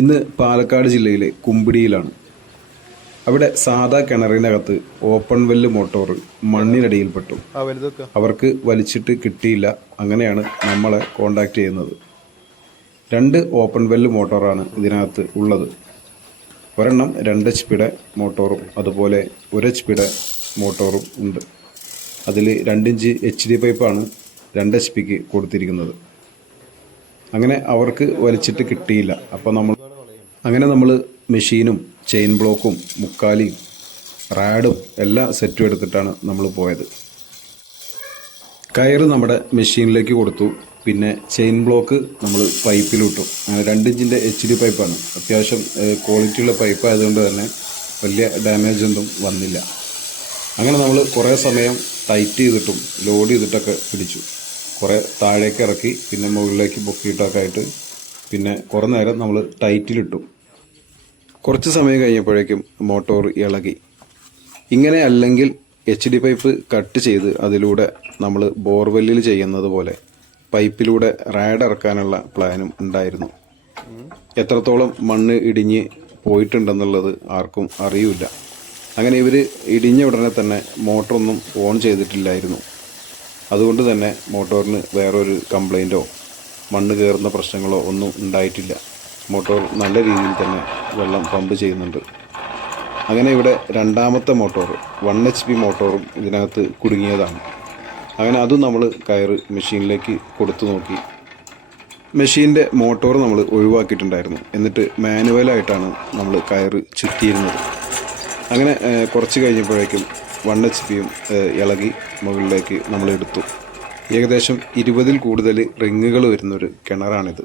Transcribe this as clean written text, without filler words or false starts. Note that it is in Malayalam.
ഇന്ന് പാലക്കാട് ജില്ലയിലെ കുമ്പിടിയിലാണ്. അവിടെ സാധാ കിണറിനകത്ത് ഓപ്പൺ വെല്ല് മോട്ടോർ മണ്ണിനടിയിൽപ്പെട്ടു. അവർക്ക് വലിച്ചിട്ട് കിട്ടിയില്ല. അങ്ങനെയാണ് നമ്മളെ കോണ്ടാക്ട് ചെയ്യുന്നത്. 2 ഓപ്പൺ വെല്ല് മോട്ടോറാണ് ഇതിനകത്ത് ഉള്ളത്. ഒരെണ്ണം 2 HP മോട്ടോറും അതുപോലെ 1 HP മോട്ടോറും ഉണ്ട്. അതിൽ 2 ഇഞ്ച് HD പൈപ്പാണ് 2 HP കൊടുത്തിരിക്കുന്നത്. അങ്ങനെ അവർക്ക് വലിച്ചിട്ട് കിട്ടിയില്ല. അപ്പോൾ നമ്മൾ മെഷീനും ചെയിൻ ബ്ലോക്കും മുക്കാലിയും റാഡും എല്ലാ സെറ്റും എടുത്തിട്ടാണ് നമ്മൾ പോയത്. കയറ് നമ്മുടെ മെഷീനിലേക്ക് കൊടുത്തു. പിന്നെ ചെയിൻ ബ്ലോക്ക് നമ്മൾ പൈപ്പിലിട്ടു. 2 ഇഞ്ചിൻ്റെ HD പൈപ്പാണ്. അത്യാവശ്യം ക്വാളിറ്റിയുള്ള പൈപ്പ് ആയതുകൊണ്ട് തന്നെ വലിയ ഡാമേജ് ഒന്നും വന്നില്ല. അങ്ങനെ നമ്മൾ കുറേ സമയം ടൈറ്റ് ചെയ്തിട്ടും ലോഡ് ചെയ്തിട്ടൊക്കെ പിടിച്ചു. കുറേ താഴേക്ക് ഇറക്കി പിന്നെ മുകളിലേക്ക് പൊക്കിയിട്ടൊക്കെ ആയിട്ട് പിന്നെ കുറേ നേരം നമ്മൾ ടൈറ്റിലിട്ടു. കുറച്ച് സമയം കഴിഞ്ഞപ്പോഴേക്കും മോട്ടോർ ഇളകി. ഇങ്ങനെ അല്ലെങ്കിൽ HD പൈപ്പ് കട്ട് ചെയ്ത് അതിലൂടെ നമ്മൾ ബോർവെല്ലിൽ ചെയ്യുന്നത് പോലെ പൈപ്പിലൂടെ റാഡ് ഇറക്കാനുള്ള പ്ലാനും ഉണ്ടായിരുന്നു. എത്രത്തോളം മണ്ണ് ഇടിഞ്ഞ് പോയിട്ടുണ്ടെന്നുള്ളത് ആർക്കും അറിയില്ല. അങ്ങനെ ഇവർ ഇടിഞ്ഞ ഉടനെ തന്നെ മോട്ടറൊന്നും ഓൺ ചെയ്തിട്ടില്ലായിരുന്നു. അതുകൊണ്ട് തന്നെ മോട്ടോറിന് വേറൊരു കംപ്ലൈൻറ്റോ മണ്ണ് കയറുന്ന പ്രശ്നങ്ങളോ ഒന്നും ഉണ്ടായിട്ടില്ല. മോട്ടോർ നല്ല രീതിയിൽ തന്നെ വെള്ളം പമ്പ് ചെയ്യുന്നുണ്ട്. അങ്ങനെ ഇവിടെ രണ്ടാമത്തെ മോട്ടോർ 1 HP മോട്ടോറും ഇതിനകത്ത് കുടുങ്ങിയതാണ്. അങ്ങനെ അതും നമ്മൾ കയറ് മെഷീനിലേക്ക് കൊടുത്തു നോക്കി. മെഷീൻ്റെ മോട്ടോർ നമ്മൾ ഒഴിവാക്കിയിട്ടുണ്ടായിരുന്നു. എന്നിട്ട് മാനുവലായിട്ടാണ് നമ്മൾ കയറ് ചുറ്റിയിരുന്നത്. അങ്ങനെ കുറച്ച് കഴിഞ്ഞപ്പോഴേക്കും 1 HP ഇളകി മുകളിലേക്ക് നമ്മൾ എടുത്തു. ഏകദേശം 20-ൽ കൂടുതൽ റിങ്ങുകൾ വരുന്നൊരു കിണറാണിത്.